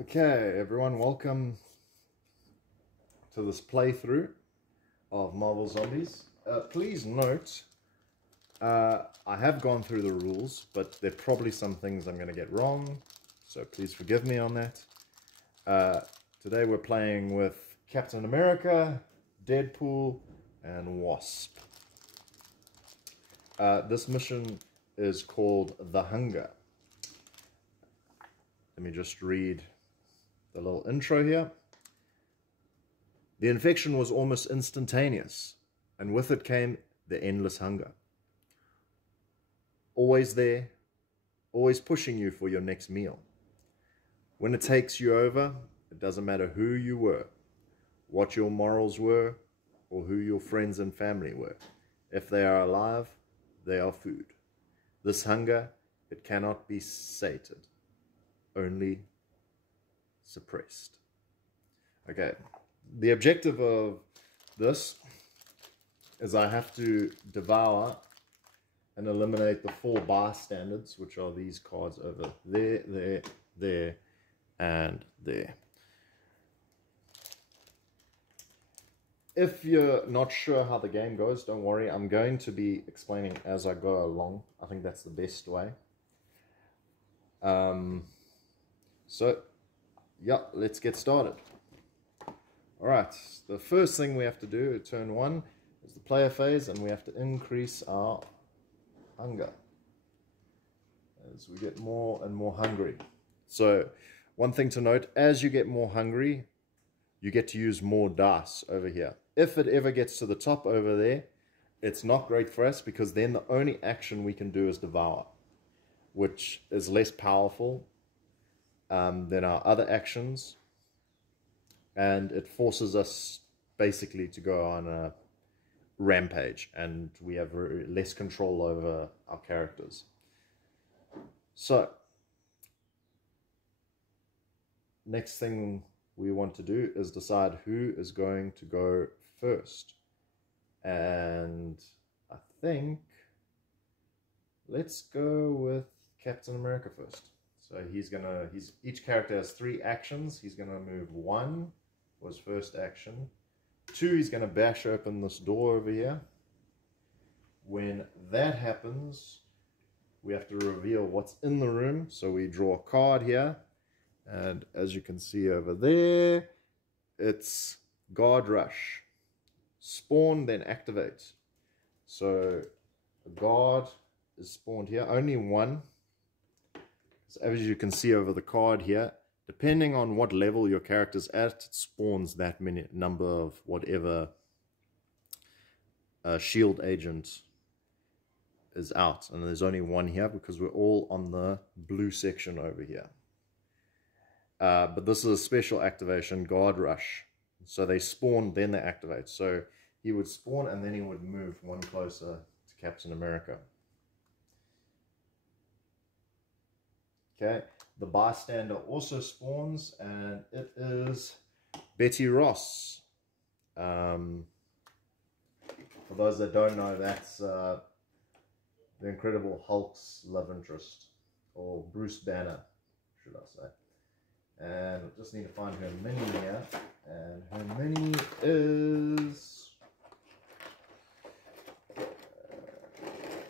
Okay, everyone, welcome to this playthrough of Marvel Zombies. Please note, I have gone through the rules, but there are probably some things I'm going to get wrong, so please forgive me on that. Today we're playing with Captain America, Deadpool, and Wasp. This mission is called The Hunger. Let me just read the little intro here. The infection was almost instantaneous, and with it came the endless hunger. Always there, always pushing you for your next meal. When it takes you over, it doesn't matter who you were, what your morals were, or who your friends and family were. If they are alive, they are food. This hunger, it cannot be sated, only suppressed. Okay, the objective of this is I have to devour and eliminate the 4 bystanders, which are these cards over there, there, and there. If you're not sure how the game goes, don't worry, I'm going to be explaining as I go along. I think that's the best way. So, yeah, let's get started. Alright, the first thing we have to do at turn 1 is the player phase, and we have to increase our hunger as we get more and more hungry. So, one thing to note, as you get more hungry, you get to use more dice over here. If it ever gets to the top over there, it's not great for us, because then the only action we can do is devour, which is less powerful than our other actions, and it forces us basically to go on a rampage, and we have less control over our characters. So, next thing we want to do is decide who is going to go first, and I think let's go with Captain America first. So each character has 3 actions. He's gonna move 1 for his first action. 2, he's gonna bash open this door over here. When that happens, we have to reveal what's in the room. So we draw a card here, and as you can see over there, it's Guard Rush. Spawn, then activate. So a guard is spawned here, only 1. So as you can see over the card here, depending on what level your character's at, it spawns that many number of whatever shield agent is out. And there's only 1 here because we're all on the blue section over here. But this is a special activation, Guard Rush. So they spawn, then they activate. So he would spawn, and then he would move 1 closer to Captain America. Okay, the bystander also spawns, and it is Betty Ross. For those that don't know, that's the Incredible Hulk's love interest, or Bruce Banner, should I say. And I just need to find her mini here, and her mini is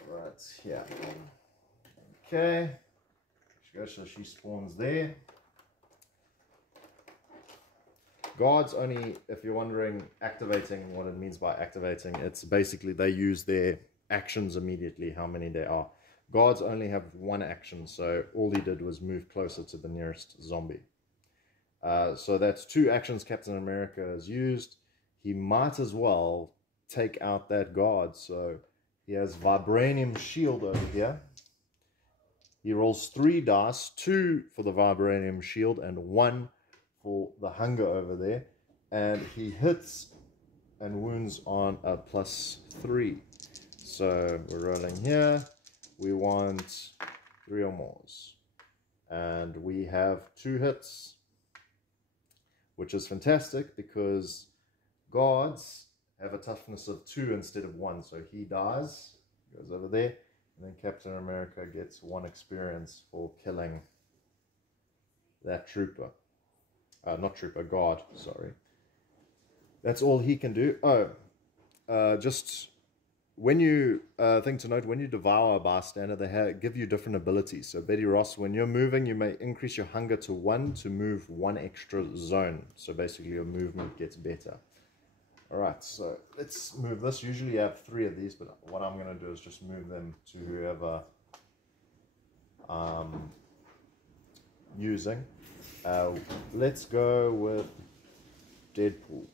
right here. Okay. So she spawns there. Guards only, if you're wondering, activating, what it means by activating, it's basically they use their actions immediately, how many there are. Guards only have 1 action, so all he did was move closer to the nearest zombie. So that's 2 actions Captain America has used. He might as well take out that guard, so he has Vibranium Shield over here. He rolls 3 dice, 2 for the Vibranium Shield and 1 for the Hunger over there. And he hits and wounds on a +3. So we're rolling here. We want 3 or more. And we have 2 hits, which is fantastic because guards have a toughness of 2 instead of 1. So he dies, goes over there. And then Captain America gets 1 experience for killing that trooper. not trooper, guard, sorry. That's all he can do. Oh, just when you, thing to note, when you devour a bystander, they give you different abilities. So Betty Ross, when you're moving, you may increase your hunger to 1 to move 1 extra zone. So basically your movement gets better. Alright, so let's move this. Usually you have 3 of these, but what I'm going to do is just move them to whoever using. Let's go with Deadpool.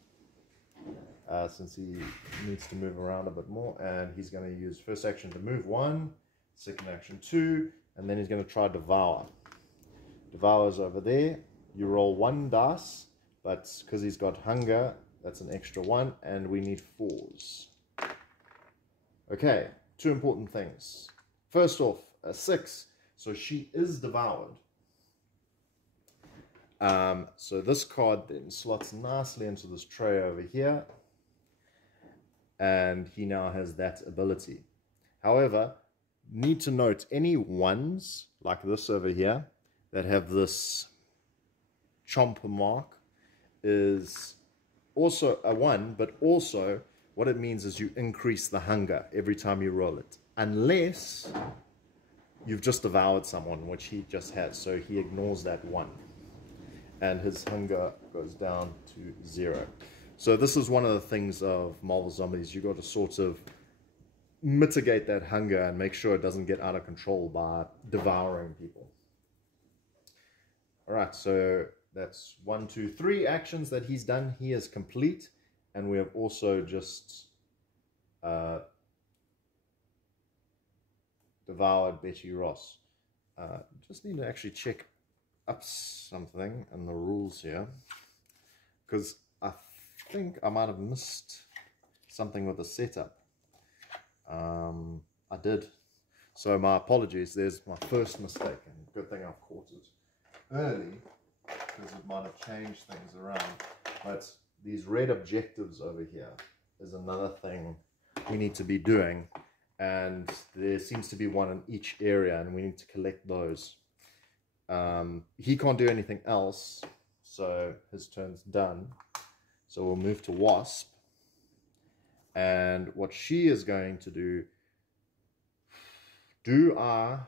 Since he needs to move around a bit more, and he's going to use first action to move 1, second action 2, and then he's going to try Devour. Devour's over there. You roll 1 dice, but because he's got hunger, that's an extra 1, and we need 4s. Okay, 2 important things. First off, a 6, so she is devoured. So this card then slots nicely into this tray over here, and he now has that ability. However, need to note any 1s like this over here that have this chomp mark is also a 1, but also what it means is you increase the hunger every time you roll it, unless you've just devoured someone, which he just has, so he ignores that 1 and his hunger goes down to 0. So this is one of the things of Marvel Zombies. You got to sort of mitigate that hunger and make sure it doesn't get out of control by devouring people. Alright, so that's 1, 2, 3 actions that he's done. He is complete, and we have also just devoured Betty Ross. Just need to actually check up something in the rules here, because I think I might have missed something with the setup. I did. So my apologies, there's my first mistake, and good thing I've caught it early, because it might have changed things around. But these red objectives over here is another thing we need to be doing, and there seems to be one in each area, and we need to collect those. He can't do anything else, so his turn's done. So we'll move to Wasp, and what she is going to do, I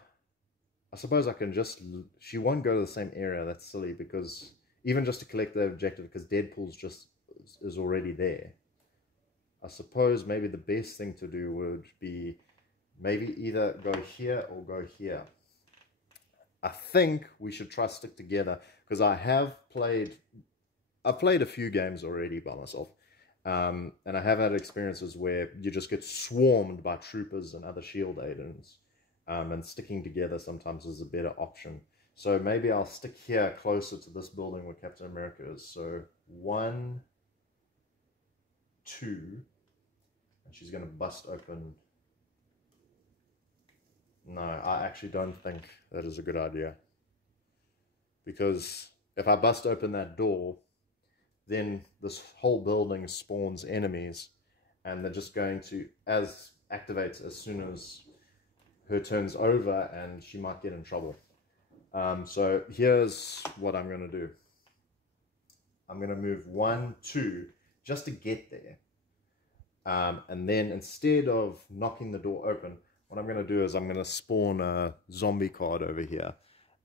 suppose I can just, she won't go to the same area. That's silly, because even just to collect the objective, because Deadpool's just is already there. I suppose maybe the best thing to do would be maybe either go here or go here. I think we should try to stick together, because I've played a few games already by myself, and I have had experiences where you just get swarmed by troopers and other shield agents, and sticking together sometimes is a better option. So maybe I'll stick here closer to this building where Captain America is. So 1, 2, and she's going to bust open. No, I actually don't think that is a good idea, because if I bust open that door, then this whole building spawns enemies, and they're just going to activate as soon as her turn's over, and she might get in trouble. So here's what I'm going to do. I'm going to move 1, 2 just to get there, and then instead of knocking the door open, what I'm going to do is I'm going to spawn a zombie card over here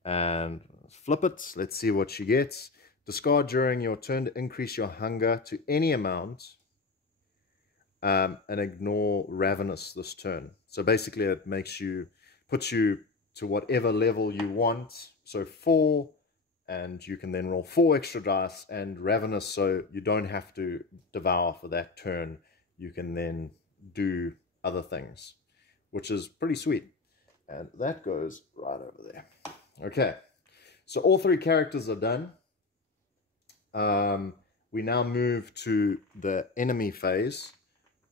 and flip it. Let's see what she gets. Discard during your turn to increase your hunger to any amount, and ignore Ravenous this turn. So basically it puts you to whatever level you want. So 4, and you can then roll 4 extra dice, and Ravenous, so you don't have to devour for that turn. You can then do other things, which is pretty sweet. And that goes right over there. Okay, so all 3 characters are done. We now move to the enemy phase,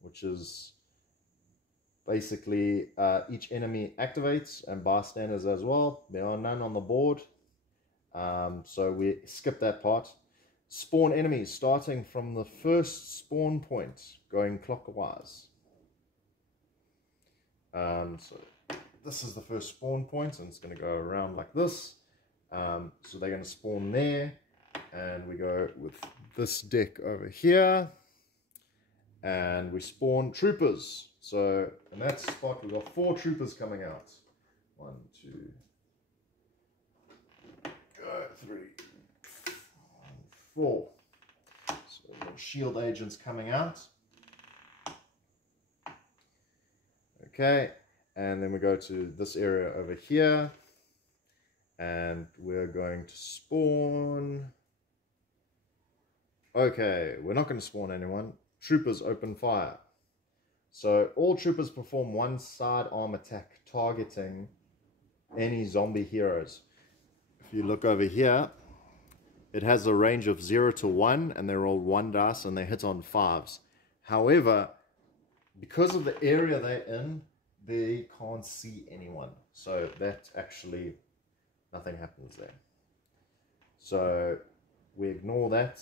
which is basically each enemy activates, and bystanders as well. There are none on the board, so we skip that part. Spawn enemies starting from the first spawn point, going clockwise. So this is the first spawn point, and it's going to go around like this. So they're going to spawn there, And we go with this deck over here. And we spawn troopers. So in that spot, we've got 4 troopers coming out. 1, 2, 3, 4. So we've got shield agents coming out. Okay, and then we go to this area over here. And we're going to spawn. Okay, we're not going to spawn anyone. Troopers open fire. So all troopers perform one sidearm attack targeting any zombie heroes. If you look over here, it has a range of 0 to 1, and they roll 1 dice and they hit on 5s. However, because of the area they're in, they can't see anyone. So that actually, nothing happens there. So we ignore that.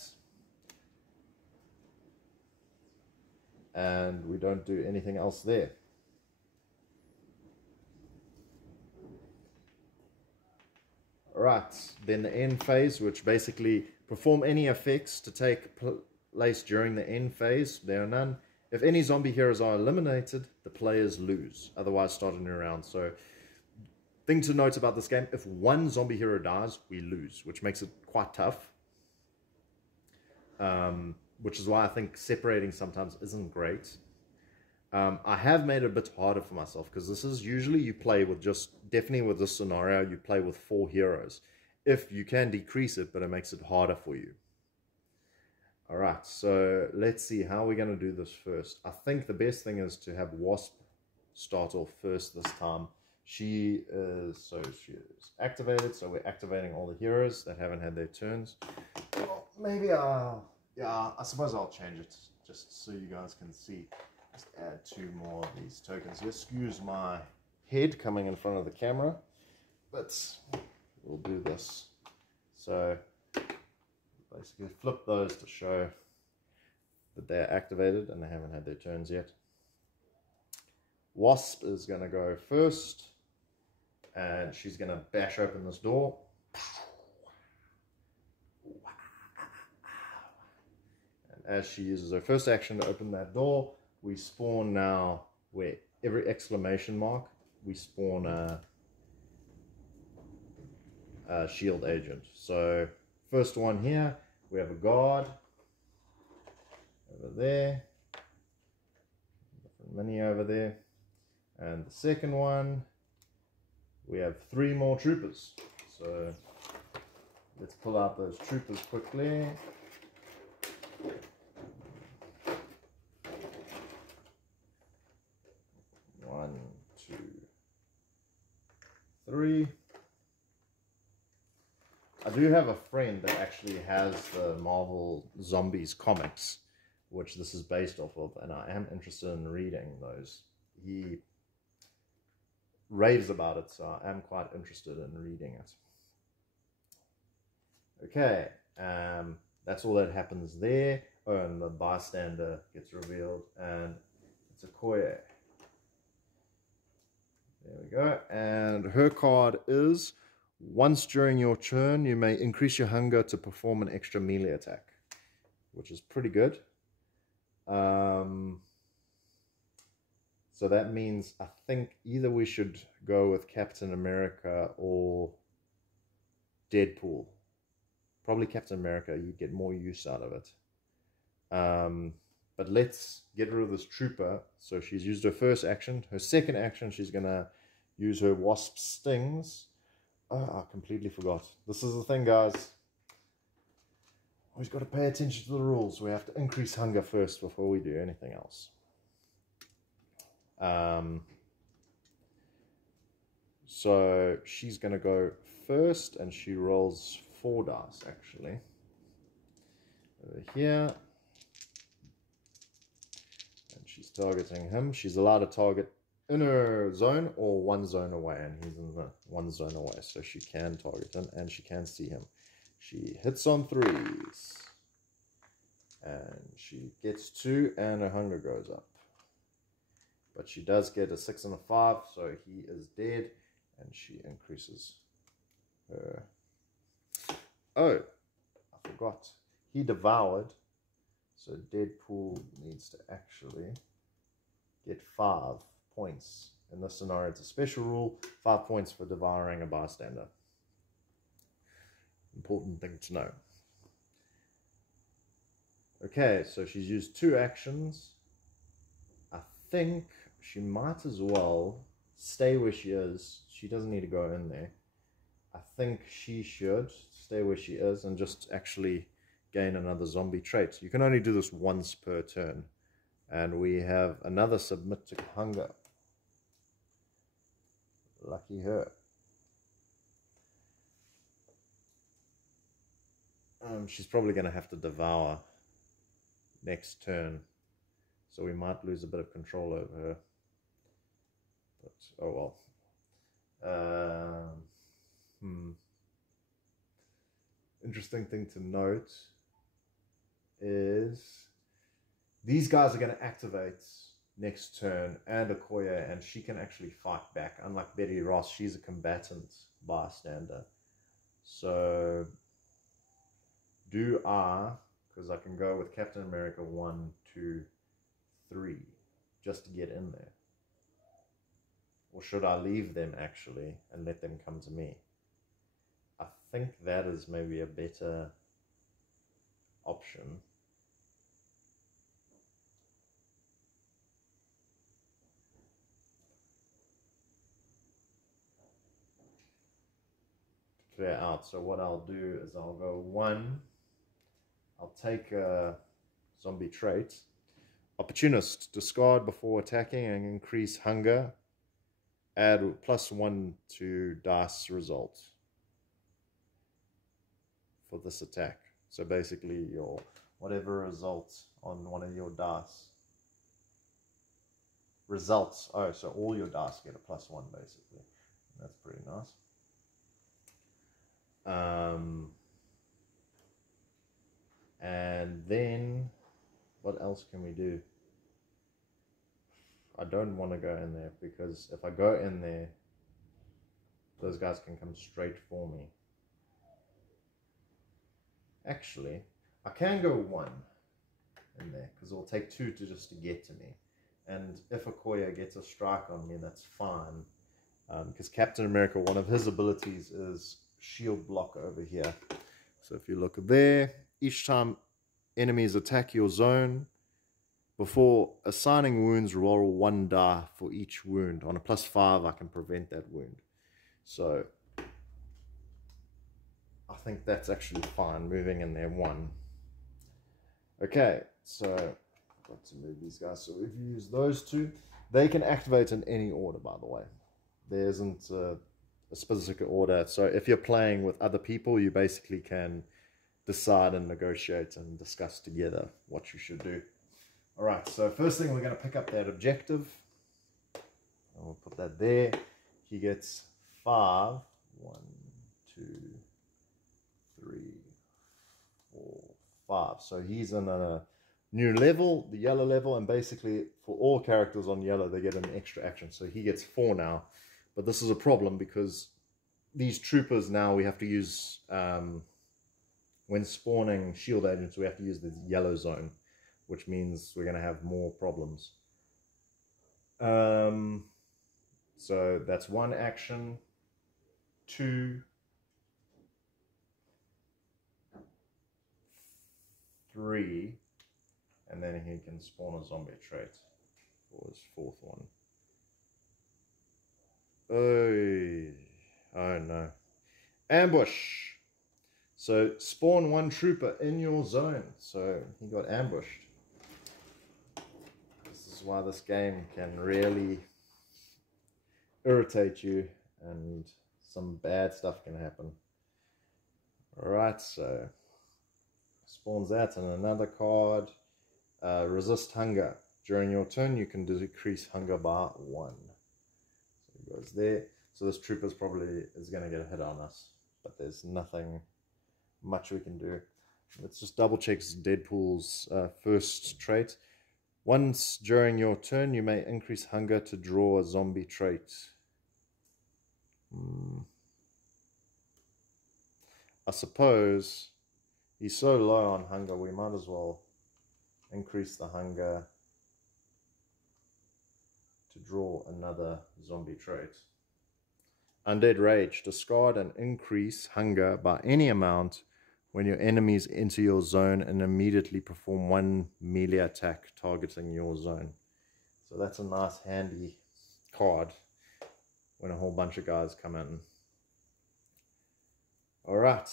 And we don't do anything else there. Alright, then the end phase, which basically perform any effects to take place during the end phase. There are none. If any zombie heroes are eliminated, the players lose. Otherwise, start a new round. So, thing to note about this game, if one zombie hero dies, we lose, which makes it quite tough. Which is why I think separating sometimes isn't great. I have made it a bit harder for myself, because this is usually you play with definitely with this scenario, you play with 4 heroes. If you can decrease it, but it makes it harder for you. Alright, so let's see how we're going to do this first. I think the best thing is to have Wasp start off first this time. She is activated, so we're activating all the heroes that haven't had their turns. Well, maybe yeah, I suppose I'll change it just so you guys can see. Just add 2 more of these tokens. Excuse my head coming in front of the camera, but we'll do this. So basically flip those to show that they're activated and they haven't had their turns yet. Wasp is going to go first, and she's going to bash open this door. And as she uses her first action to open that door, we spawn now where every exclamation mark, we spawn a shield agent. So first one here, we have a guard over there, mini over there, and the second one, we have 3 more troopers. So let's pull out those troopers quickly. 1, 2, 3. I do have a friend that actually has the Marvel Zombies comics, which this is based off of, and I am interested in reading those. He raves about it, so I am quite interested in reading it. Okay, that's all that happens there. Oh, and the bystander gets revealed, and it's a Koye. There we go. And her card is, once during your turn, you may increase your hunger to perform an extra melee attack, which is pretty good. So that means I think either we should go with Captain America or Deadpool. Probably Captain America, you get more use out of it. But let's get rid of this trooper. So she's used her first action. Her second action, she's going to use her Wasp Stings. Oh, I completely forgot. This is the thing, guys. Always got to pay attention to the rules. We have to increase hunger first before we do anything else. So she's going to go first, and she rolls 4 dice, actually. Over here. And she's targeting him. She's allowed to target in her zone or 1 zone away, and he's in the 1 zone away, so she can target him and she can see him. She hits on 3s, and she gets 2, and her hunger goes up. But she does get a 6 and a 5, so he is dead, and she increases her. Oh, I forgot. He devoured. So Deadpool needs to actually get 5 points. In this scenario, it's a special rule. 5 points for devouring a bystander. Important thing to know. Okay, so she's used 2 actions. I think she might as well stay where she is. She doesn't need to go in there. I think she should stay where she is and just actually gain another zombie trait. You can only do this once per turn. And we have another submit to hunger. Lucky her. She's probably going to have to devour next turn. So we might lose a bit of control over her. But, oh well. Interesting thing to note is these guys are going to activate next turn, and Okoye, and she can actually fight back. Unlike Betty Ross, she's a combatant bystander. So do I, because I can go with Captain America 1, 2, 3 just to get in there? Or should I leave them actually and let them come to me? I think that is maybe a better option. Clear out. So what I'll do is I'll go 1. I'll take a zombie trait. Opportunist. Discard before attacking and increase hunger. Add +1 to dice result for this attack. So basically your whatever results on one of your dice. Results. Oh, so all your dice get a +1 basically. That's pretty nice. And then what else can we do? I don't want to go in there because if I go in there, those guys can come straight for me. Actually, I can go 1 in there because it'll take 2 to get to me. And if Okoye gets a strike on me, that's fine. Because Captain America, one of his abilities is shield block over here. So if you look there, each time enemies attack your zone, before assigning wounds, roll 1 die for each wound. On a +5, I can prevent that wound. So I think that's actually fine, moving in there 1. Okay, so I've got to move these guys. So we've used those 2. They can activate in any order, by the way. There isn't a specific order. So if you're playing with other people, you basically can decide and negotiate and discuss together what you should do. All right, so first thing, we're going to pick up that objective. And we'll put that there. He gets 5. 1, 2, 3, 4, 5. So he's in a new level, the yellow level, and basically for all characters on yellow, they get an extra action. So he gets 4 now. But this is a problem because these troopers now we have to use, when spawning shield agents, we have to use the yellow zone, which means we're going to have more problems. So that's 1 action. 2, 3, and then he can spawn a zombie trait for his 4th one. Oh no. Ambush. So spawn 1 trooper in your zone. So he got ambushed. This is why this game can really irritate you and some bad stuff can happen. Alright, so spawns that, and another card. Resist hunger. During your turn you can decrease hunger by 1. So it goes there. So this trooper's probably is going to get a hit on us, but there's nothing much we can do. Let's just double check Deadpool's first trait. Once during your turn you may increase hunger to draw a zombie trait. I suppose He's so low on hunger, we might as well increase the hunger to draw another zombie trait. Undead Rage. Discard and increase hunger by any amount when your enemies enter your zone and immediately perform one melee attack targeting your zone. So that's a nice handy card when a whole bunch of guys come in. Alright,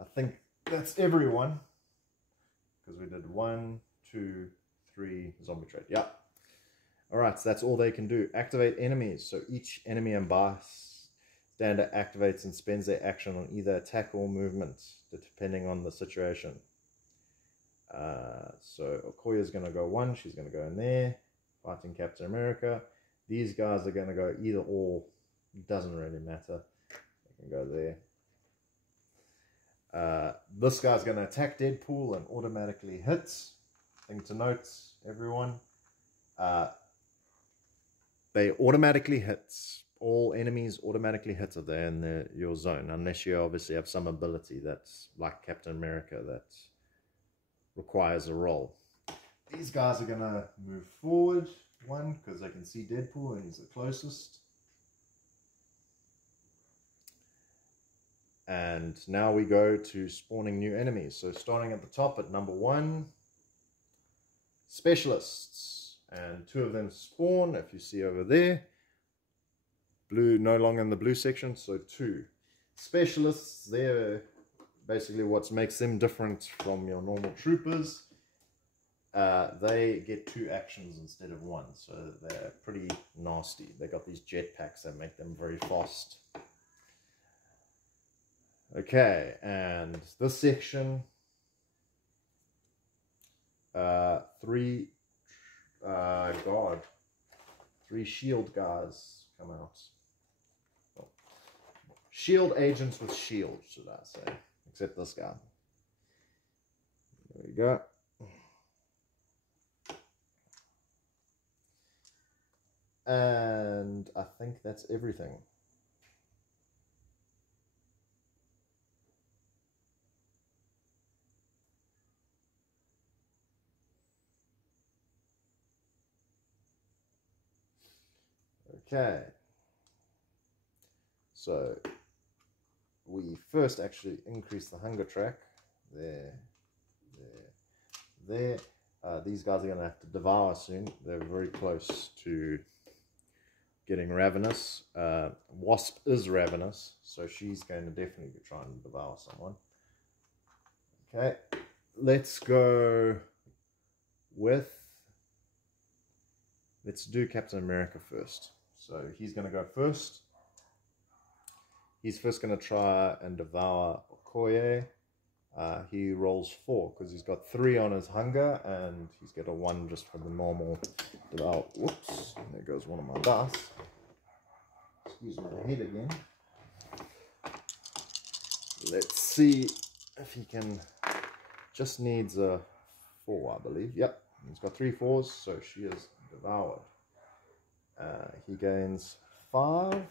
I think that's everyone, because we did 1, 2, 3 zombie trait. Yeah. Alright, so that's all they can do. Activate enemies. So each enemy and bystander activates and spends their action on either attack or movement, depending on the situation. So Okoye's going to go 1. She's going to go in there, fighting Captain America. These guys are going to go either or. Doesn't really matter. They can go there. This guy's going to attack Deadpool and automatically hits. Thing to note, everyone. They automatically hits. All enemies automatically hit if they're in your zone, unless you obviously have some ability that's like Captain America that requires a roll. These guys are going to move forward, 1, because they can see Deadpool and he's the closest. And now we go to spawning new enemies. So starting at the top at number 1, specialists. And 2 of them spawn, if you see over there. Blue, no longer in the blue section, so 2. Specialists, they're basically what makes them different from your normal troopers. They get 2 actions instead of 1, so they're pretty nasty. They got these jetpacks that make them very fast. Okay, and this section, 3 shield guys come out. Oh. Shield agents with shields, should I say. Except this guy. There we go. And I think that's everything. Okay, so we first actually increase the hunger track. There. These guys are going to have to devour soon. They're very close to getting ravenous. Wasp is ravenous, so she's going to definitely be trying to devour someone. Okay, let's go with... Let's do Captain America first. So he's going to go first. He's first going to try and devour Okoye. He rolls 4 because he's got 3 on his hunger and he's got a 1 just for the normal devour. Whoops, there goes one of my dice. Excuse my head again. Let's see if he can. Just needs a 4, I believe. Yep, he's got 3 4s, so she is devoured. He gains 5. 1,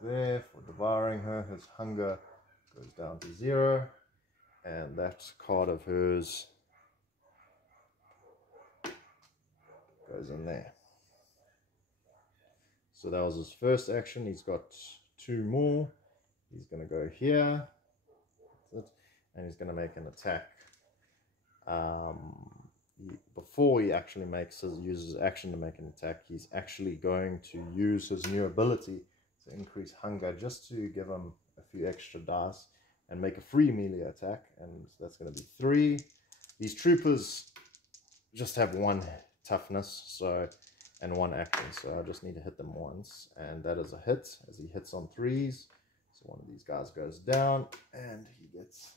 2, there for devouring her. His hunger goes down to 0, and that card of hers goes in there. So that was his first action. He's got 2 more. He's going to go here, and he's going to make an attack. Before he actually uses action to make an attack, he's actually going to use his new ability to increase hunger, just to give him a few extra dice and make a free melee attack, and that's going to be 3. These troopers just have 1 toughness, so, and 1 action, so I just need to hit them once, and that is a hit as he hits on 3s. So one of these guys goes down and he gets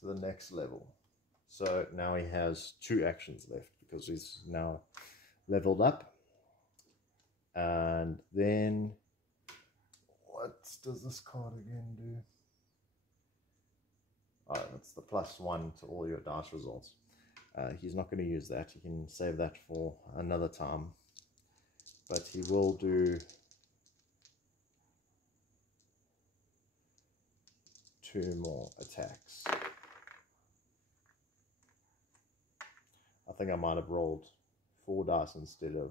to the next level. So now he has 2 actions left because he's now leveled up. And then, what does this card again do? Oh, it's the +1 to all your dice results. He's not going to use that. He can save that for another time. But he will do 2 more attacks. I think I might have rolled 4 dice instead of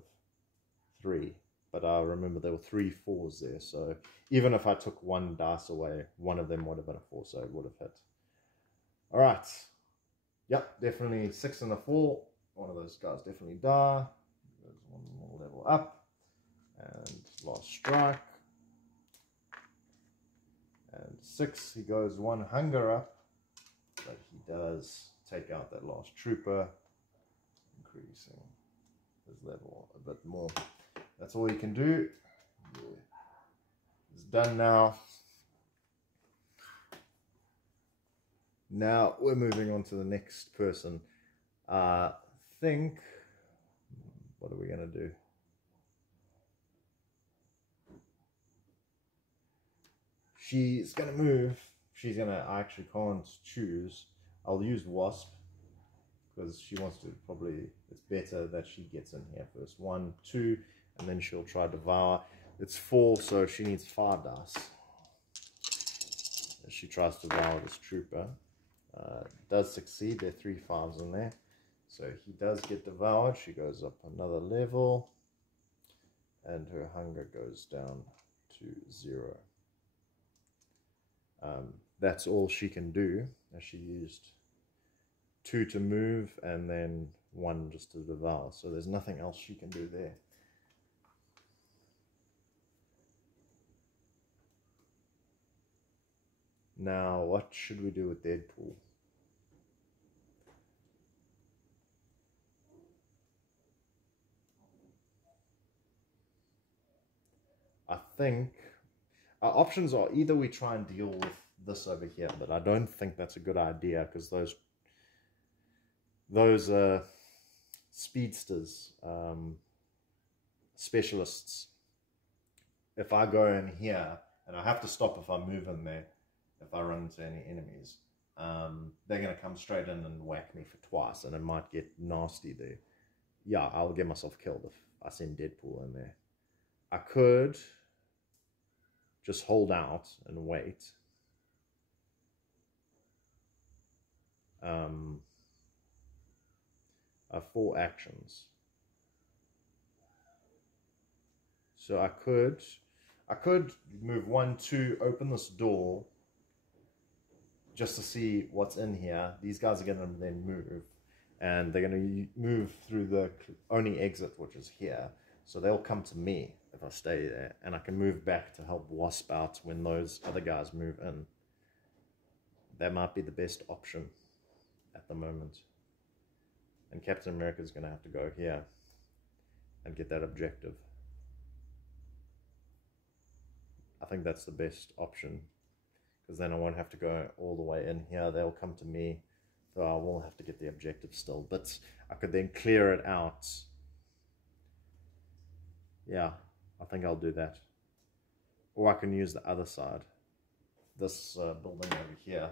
3, but I remember there were 3 4s there, so even if I took 1 dice away, one of them would have been a 4, so it would have hit. Alright, yep, definitely 6 and a 4. One of those guys definitely die. There's 1 more level up, and last strike. And 6, he goes 1 hunger up, but he does take out that last trooper, increasing his level a bit more. That's all you can do. Yeah. It's done now. Now we're moving on to the next person. I think, what are we going to do? She's going to move. She's going to, I actually can't choose. I'll use Wasp, because she wants to probably, it's better that she gets in here first. 1, 2, and then she'll try Devour. It's 4, so she needs 5 dice. As she tries to devour this trooper. Does succeed, there are 3 5s in there. So he does get devoured. She goes up another level. And her hunger goes down to 0. That's all she can do, as she used 2 to move and then 1 just to devour. So there's nothing else she can do there. Now, what should we do with Deadpool? I think our options are either we try and deal with this over here, but I don't think that's a good idea, because those speedsters, specialists, if I go in here, and I have to stop if I move in there, if I run into any enemies, they're going to come straight in and whack me for twice, and it might get nasty there. Yeah, I'll get myself killed if I send Deadpool in there. I could just hold out and wait. I have 4 actions. So I could move 1, 2, open this door just to see what's in here. These guys are going to then move, and they're going to move through the only exit, which is here. So they'll come to me if I stay there, and I can move back to help Wasp out when those other guys move in. That might be the best option at the moment. And Captain America's going to have to go here and get that objective. I think that's the best option, because then I won't have to go all the way in here. They'll come to me, so I will have to get the objective still. But I could then clear it out. Yeah, I think I'll do that. Or I can use the other side, this building over here,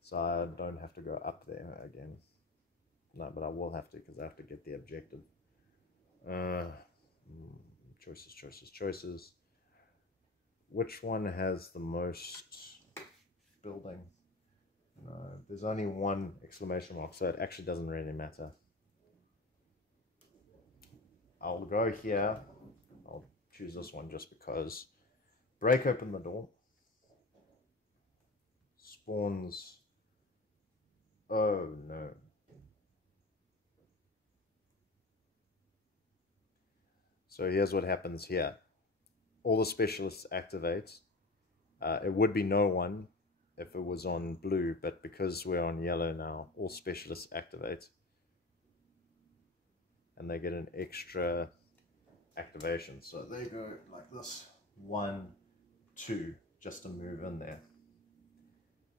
so I don't have to go up there again. No, but I will have to, because I have to get the objective. Choices. Which one has the most building? No, there's only 1 exclamation mark, so it actually doesn't really matter. I'll go here. I'll choose this one just because. Break open the door. Spawns. Oh no. So here's what happens here. All the specialists activate. It would be no one if it was on blue, but because we're on yellow now, all specialists activate. And they get an extra activation. So they go like this. 1, 2, just to move in there.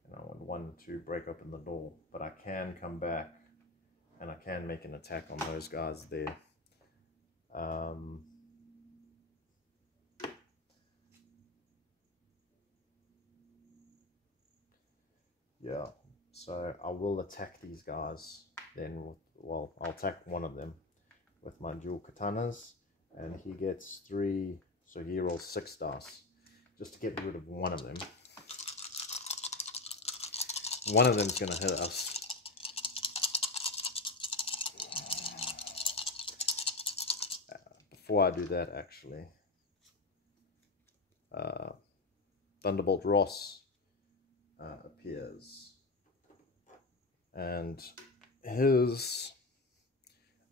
And I want 1, 2, break open the door. But I can come back and I can make an attack on those guys there. Yeah, so I will attack these guys then with, well, I'll attack one of them with my dual katanas, and he gets 3, so he rolls 6 dice just to get rid of one of them. One of them's going to hit us. Before I do that, actually, Thunderbolt Ross appears, and his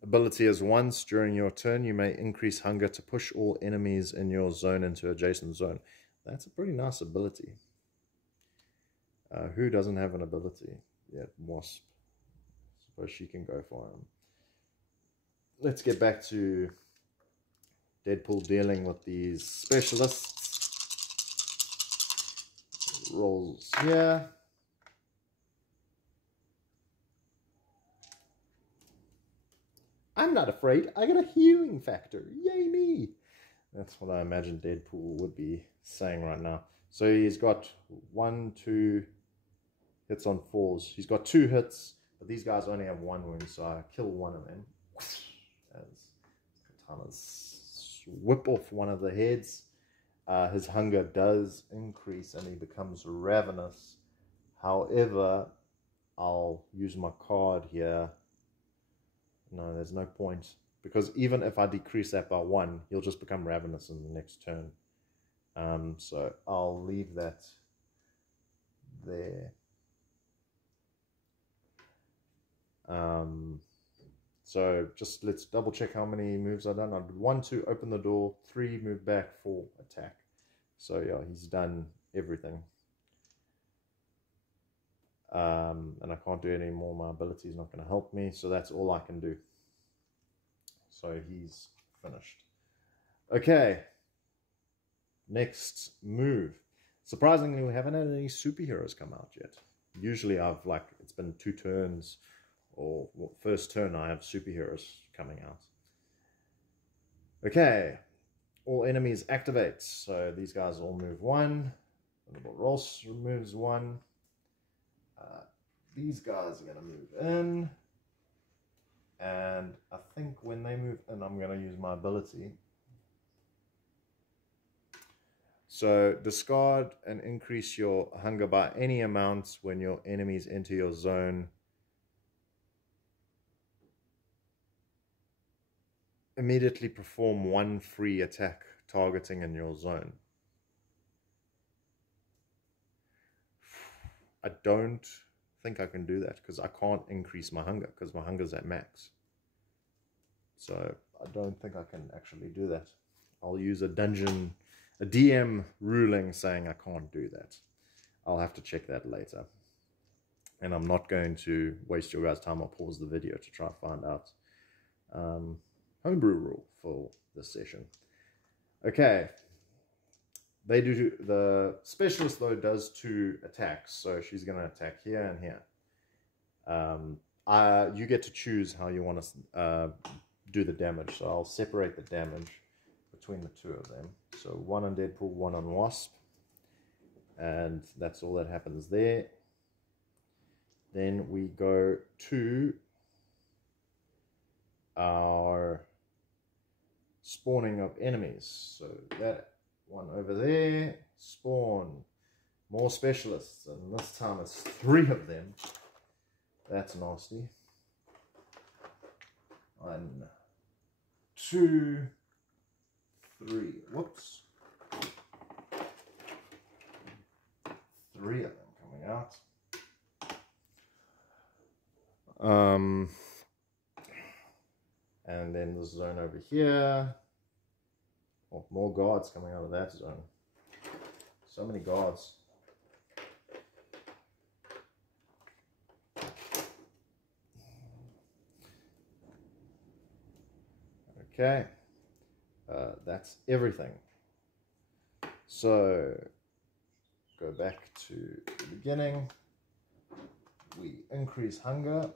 ability is once during your turn you may increase hunger to push all enemies in your zone into adjacent zone. That's a pretty nice ability. Who doesn't have an ability yet? Wasp. Suppose she can go for him. Let's get back to Deadpool dealing with these specialists. Rolls here. I'm not afraid. I got a healing factor. Yay me. That's what I imagine Deadpool would be saying right now. So he's got 1, 2 hits on 4s. He's got 2 hits, but these guys only have 1 wound, so I kill one of them. As katanas whip off one of the heads. His hunger does increase and he becomes ravenous. However, I'll use my card here. No, there's no point, because even if I decrease that by 1, he'll just become ravenous in the next turn. So I'll leave that there. So just let's double check how many moves I've done. I did 1 to open the door, 3 move back, 4 attack. So yeah, he's done everything. And I can't do any more. My ability is not going to help me, so that's all I can do. So he's finished. Okay, next move. Surprisingly, we haven't had any superheroes come out yet. Usually it's been 2 turns, or first turn I have superheroes coming out. Okay, all enemies activate. So these guys all move 1. Ross removes 1. These guys are going to move in, and I think when they move in, I'm going to use my ability. So discard and increase your hunger by any amount when your enemies enter your zone. Immediately perform 1 free attack targeting in your zone. I don't think I can do that because I can't increase my hunger because my hunger's at max. So I don't think I can actually do that. I'll use a DM ruling saying I can't do that. I'll have to check that later. And I'm not going to waste your guys' time. I'll pause the video to try and find out. Homebrew rule for this session. Okay. The specialist though does 2 attacks, so she's going to attack here and here. You get to choose how you want to do the damage, so I'll separate the damage between the 2 of them. So 1 on Deadpool, 1 on Wasp, and that's all that happens there. Then we go to our spawning of enemies. So that one over there, spawn more specialists, and this time it's 3 of them. That's nasty. 1, 2, 3. Whoops. 3 of them coming out. And then the zone over here. Oh, more guards coming out of that zone. So many guards. Okay. That's everything. So, go back to the beginning. We increase hunger.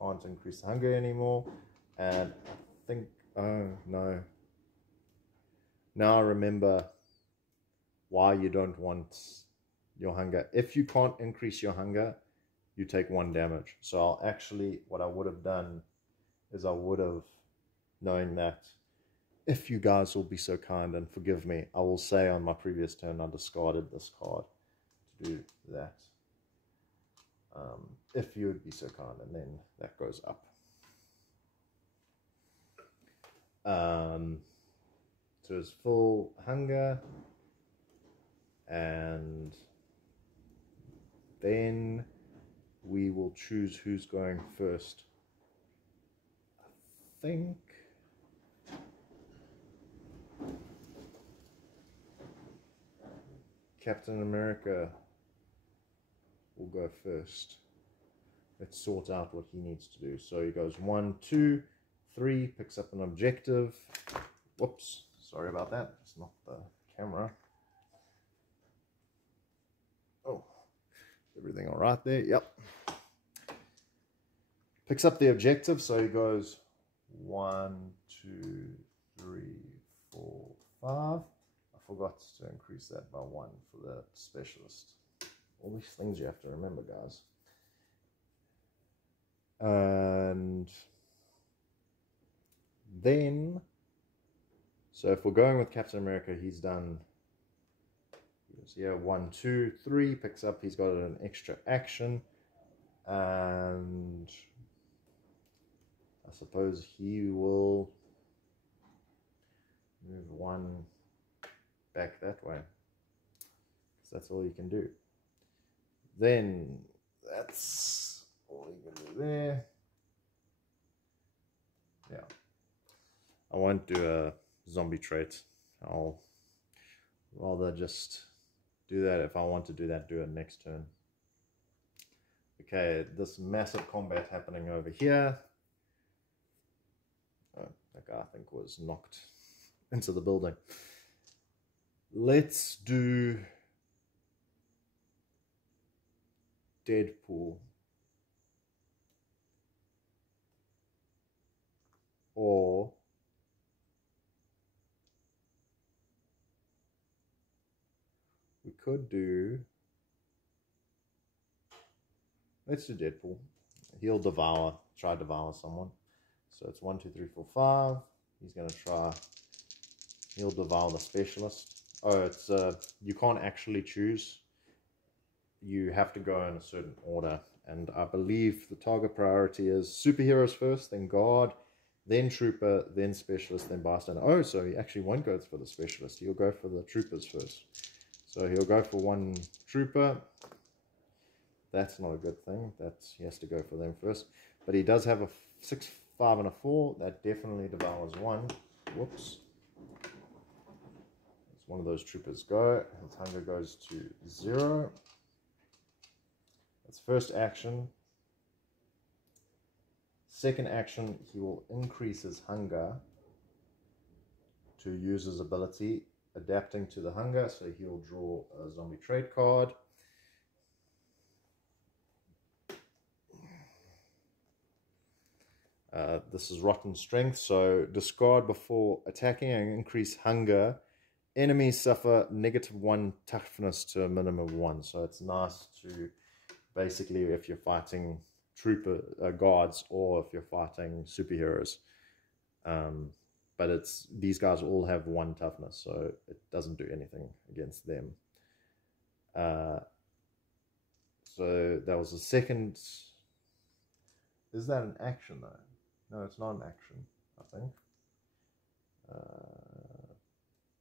Can't increase hunger anymore. And I think, oh no. Now I remember why you don't want your hunger. If you can't increase your hunger, you take 1 damage. So I'll actually, what I would have done is I would have, knowing that, if you guys will be so kind and forgive me, I will say on my previous turn I discarded this card to do that. if you would be so kind, and then that goes up. So it's full hunger, and then we will choose who's going first. I think Captain America will go first. Let's sort out what he needs to do. So he goes 1, 2, 3, picks up an objective. Whoops, sorry about that. It's not the camera. Oh, everything all right there? Yep. Picks up the objective, so he goes 1, 2, 3, 4, 5. I forgot to increase that by 1 for the specialist. All these things you have to remember, guys. And then, so if we're going with Captain America, he's done, yeah, 1, 2, 3, picks up, he's got an extra action, and I suppose he will move 1 back that way, because that's all you can do. Then that's all you can do there. Yeah, I won't do a zombie trait. I'll rather just do that. If I want to do that, do it next turn. Okay, this massive combat happening over here. Oh, that guy, I think, was knocked into the building. Let's do Deadpool. Or we could do, let's do Deadpool. He'll try to devour someone. So it's 1, 2, 3, 4, 5. He's going to try, he'll devour the specialist. Oh, it's, you can't actually choose. You have to go in a certain order. And I believe the target priority is superheroes first, then guard, then trooper, then specialist, then bystander. Oh, so he actually won't go for the specialist. He'll go for the troopers first. So he'll go for 1 trooper. That's not a good thing. He has to go for them first. But he does have a 6, 5, and a 4. That definitely devours 1. Whoops. It's one of those troopers go. His hunger goes to 0. That's first action. Second action, he will increase his hunger to use his ability, adapting to the hunger. So he'll draw a zombie trait card. This is Rotten Strength, so discard before attacking and increase hunger. Enemies suffer -1 toughness to a minimum of 1. So it's nice to, basically, if you're fighting guards or if you're fighting superheroes. But these guys all have 1 toughness, so it doesn't do anything against them. So that was the second. Is that an action though? No, it's not an action, I think.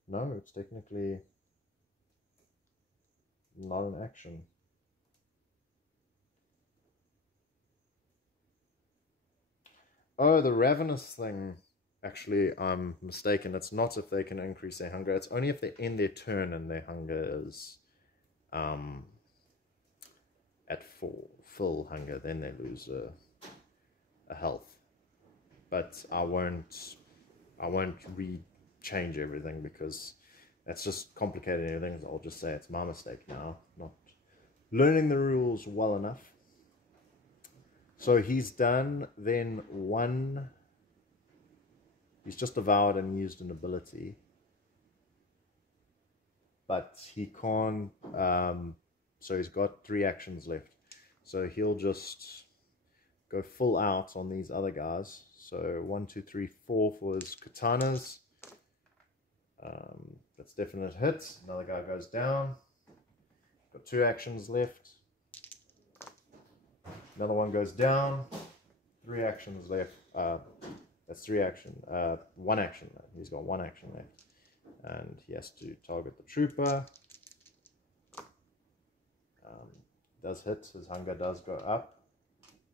No, it's technically not an action. Oh, the ravenous thing. Actually, I'm mistaken. It's not if they can increase their hunger. It's only if they end their turn and their hunger is at full hunger. Then they lose a health. But I won't change everything, because that's just complicated everything. I'll just say it's my mistake now, not learning the rules well enough. So he's done then 1. He's just devoured and used an ability, but he can't. So he's got 3 actions left. So he'll just go full out on these other guys. So 1, 2, 3, 4 for his katanas. That's definite hit. Another guy goes down. Got 2 actions left. Another one goes down. 3 actions left. That's 3 action. 1 action. He's got 1 action left. And he has to target the trooper. Does hit. His hunger does go up.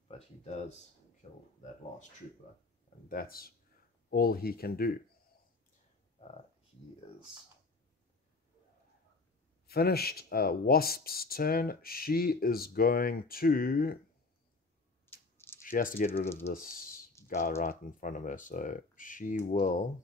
But he does kill that last trooper. And that's all he can do. He is finished. Wasp's turn. She is going to... She has to get rid of this guy right in front of her. So she will...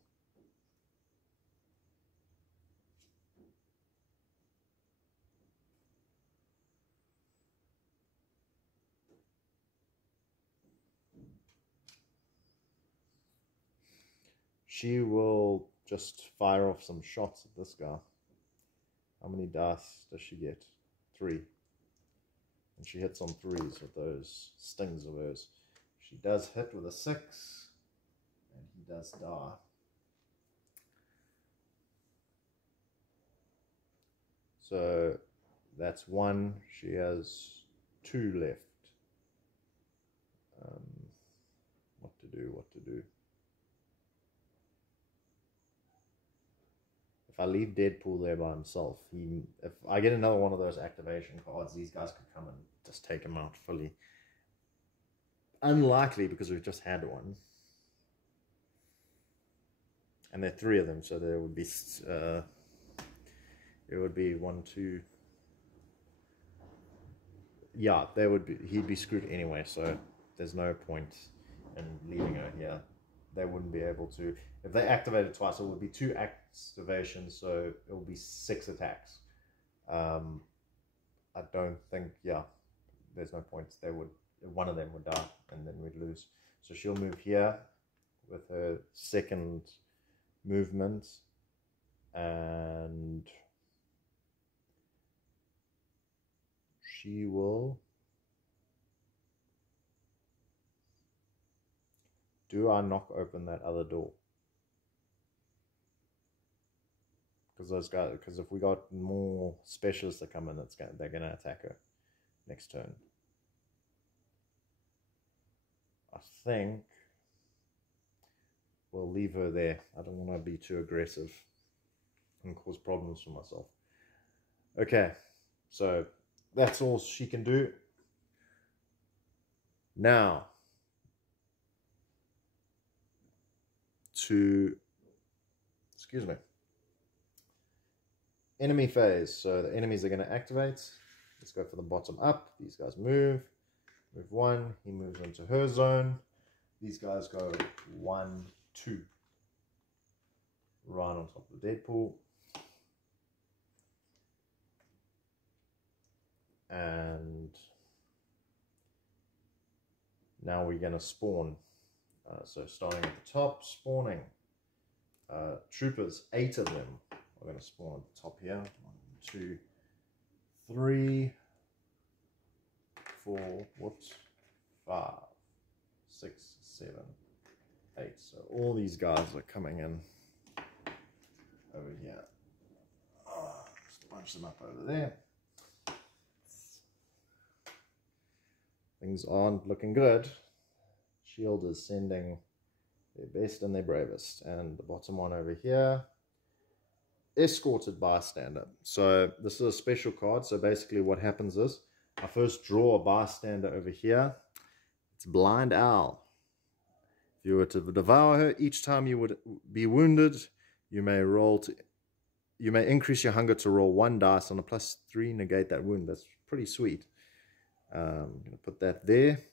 She will just fire off some shots at this guy. How many dice does she get? 3. And she hits on 3s with those stings of hers. She does hit with a 6. And he does die. So that's 1. She has 2 left. What to do. If I leave Deadpool there by himself, if I get another one of those activation cards, these guys could come and just take him out fully. Unlikely, because we've just had one. And there are 3 of them, so there would be... it would be 1, 2... Yeah, he'd be screwed anyway, so there's no point in leaving her here. They wouldn't be able to... If they activated twice, it would be 2 activations, so it will be 6 attacks. I don't think, yeah, there's no point. One of them would die, and then we'd lose. So she'll move here with her second movement, and she will... Do I knock open that other door? Because those guys, because if we got more specialists that come in, they're gonna attack her next turn. I think we'll leave her there. I don't want to be too aggressive and cause problems for myself. Okay, so that's all she can do. Now, enemy phase. So the enemies are going to activate. Let's go for the bottom up. These guys move 1, he moves into her zone. These guys go 1, 2, right on top of the Deadpool. And now we're going to spawn. So starting at the top, spawning. Troopers, 8 of them are going to spawn at the top here. 1, 2, 3, 4, 5, 6, 7, 8. So all these guys are coming in over here. Just bunch them up over there. Things aren't looking good. Shield is sending their best and their bravest. And the bottom one over here, escorted bystander. So this is a special card. So basically what happens is, I first draw a bystander over here. It's Blind Owl. If you were to devour her, each time you would be wounded, you may increase your hunger to roll 1 dice on a +3, negate that wound. That's pretty sweet. I'm going to put that there.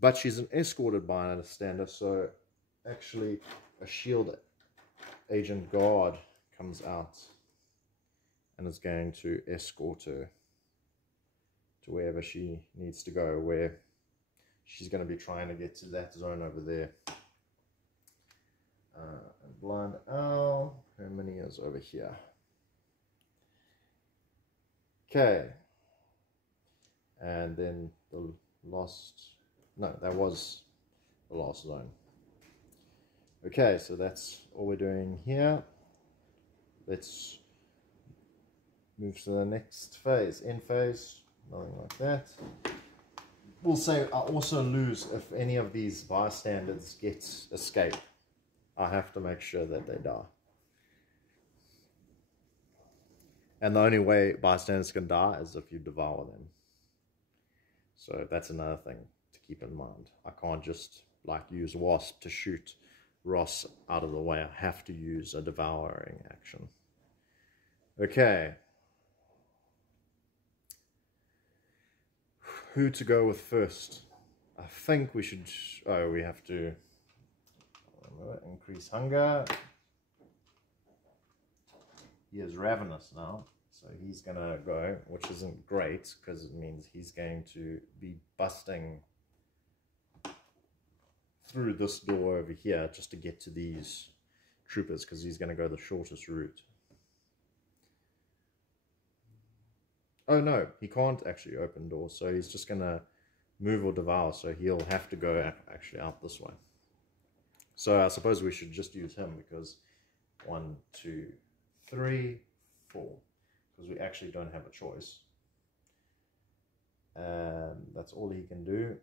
But she's an escorted bystander, so actually a shield agent guard comes out and is going to escort her to wherever she needs to go, where she's going to be trying to get to that zone over there. And Blind Owl, how many is over here? Okay. And then the last... No, that was the last zone. Okay, so that's all we're doing here. Let's move to the next phase. End phase, nothing like that. will say I also lose if any of these bystanders get escape. I have to make sure that they die. And the only way bystanders can die is if you devour them. So that's another thing to keep in mind. I can't just like use Wasp to shoot Ross out of the way. I have to use a devouring action. Okay. Who to go with first? I think we should... Oh, we have to increase hunger. He is ravenous now. So he's going to go, which isn't great because it means he's going to be busting through this door over here just to get to these troopers because he's going to go the shortest route. Oh no, he can't actually open doors, so he's just going to move or devour, so he'll have to go actually out this way. So I suppose we should just use him because 1, 2, 3, 4. Because we actually don't have a choice. That's all he can do.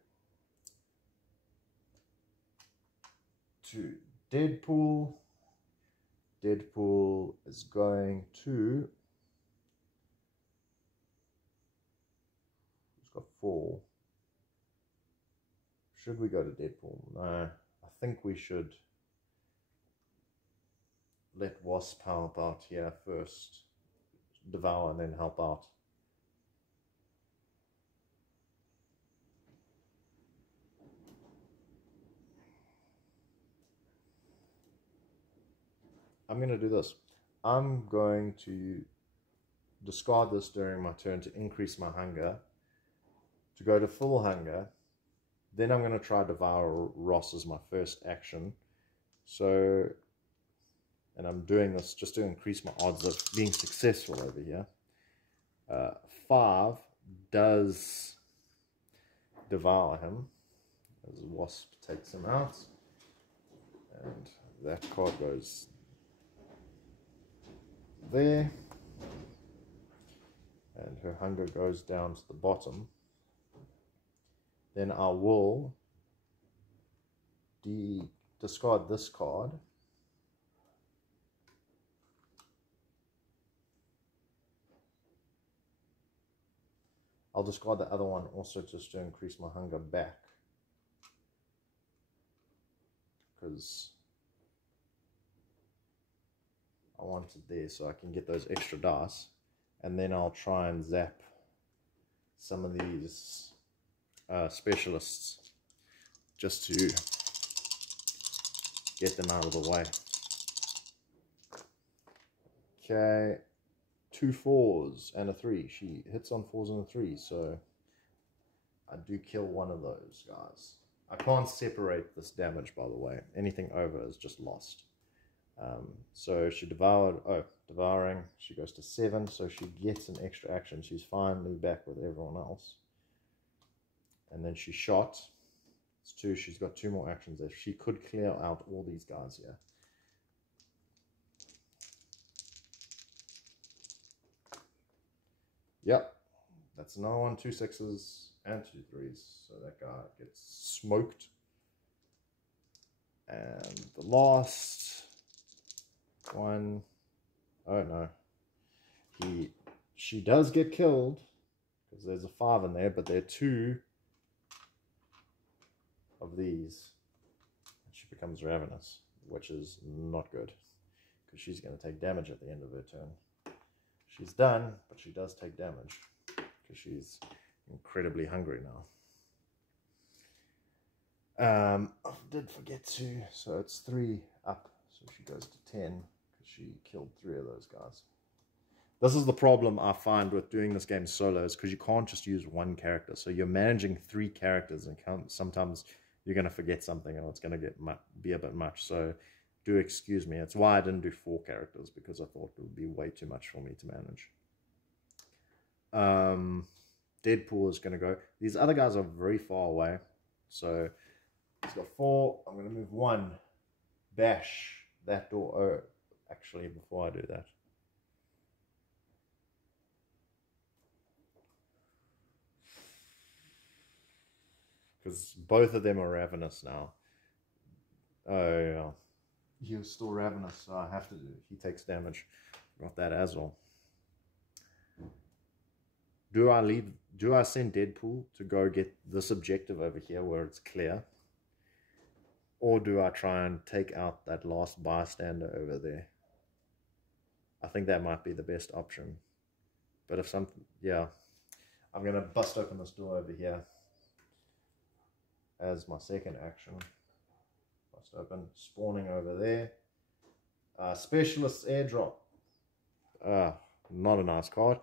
To Deadpool. Deadpool is going to... He's got 4. Should we go to Deadpool? No. I think we should let Wasp help out here first. Devour and then help out. I'm going to do this. I'm going to discard this during my turn to increase my hunger, to go to full hunger. Then I'm going to try devour Ross as my first action. So, and I'm doing this just to increase my odds of being successful over here. 5 does devour him as Wasp takes him out, and that card goes there, and her hunger goes down to the bottom. Then I will discard this card. I'll discard the other one also just to increase my hunger back, because I want it there so I can get those extra dice, and then I'll try and zap some of these specialists just to get them out of the way. Okay. 2 4s and a 3. She hits on 4s and a 3, so I do kill one of those guys. I can't separate this damage, by the way. Anything over is just lost. So she devoured, devouring, she goes to 7, so she gets an extra action. She's finally back with everyone else. And then she shot. It's 2, she's got 2 more actions there. She could clear out all these guys here. Yep, that's another one, 2 6s and 2 3s. So that guy gets smoked. And the last one, oh no, she does get killed because there's a 5 in there, but there are 2 of these. She becomes ravenous, which is not good because she's going to take damage at the end of her turn. She's done, but she does take damage because she's incredibly hungry now. I did forget to, so it's 3 up, so she goes to 10 because she killed 3 of those guys. This is the problem I find with doing this game solo, is because you can't just use one character. So you're managing 3 characters, and sometimes you're going to forget something, or it's going to be a bit much. So do excuse me. It's why I didn't do 4 characters, because I thought it would be way too much for me to manage. Deadpool is going to go. These other guys are very far away. So he's got 4. I'm going to move 1. Bash that door. Oh, actually, before I do that. because both of them are ravenous now. Oh, yeah. He was still ravenous, so I have to do it. He takes damage. Got that as well. Do I send Deadpool to go get this objective over here where it's clear? Or do I try and take out that last bystander over there? I think that might be the best option. But if something, yeah. I'm going to bust open this door over here as my second action. Bust open, spawning over there. Specialist airdrop. Not a nice card.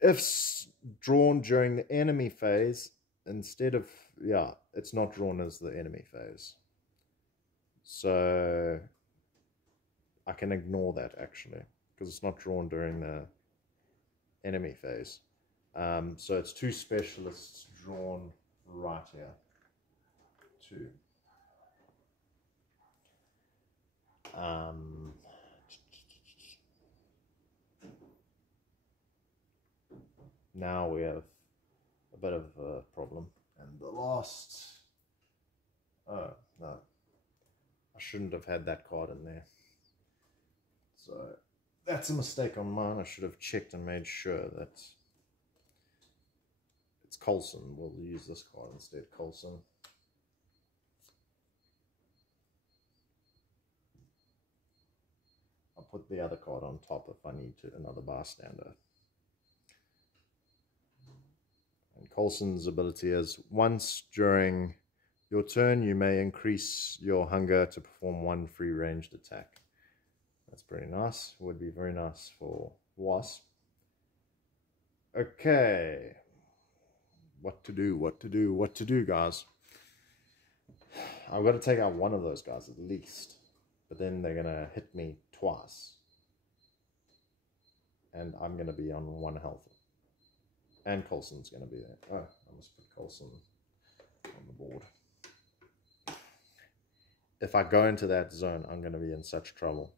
If drawn during the enemy phase, instead of, yeah, it's not drawn as the enemy phase. So I can ignore that actually, because it's not drawn during the enemy phase. So it's 2 specialists drawn right here. 2. Now we have a bit of a problem. And the last... Oh, no. I shouldn't have had that card in there. So that's a mistake on mine. I should have checked and made sure that it's Coulson. We'll use this card instead, Coulson. I'll put the other card on top if I need to, another bystander. And Coulson's ability is, once during your turn, you may increase your hunger to perform 1 free ranged attack. That's pretty nice. Would be very nice for Wasp. Okay. What to do, guys? I've got to take out one of those guys at least. But then they're going to hit me twice. And I'm going to be on 1 health. And Coulson's going to be there. Oh, I must put Coulson on the board. If I go into that zone, I'm going to be in such trouble.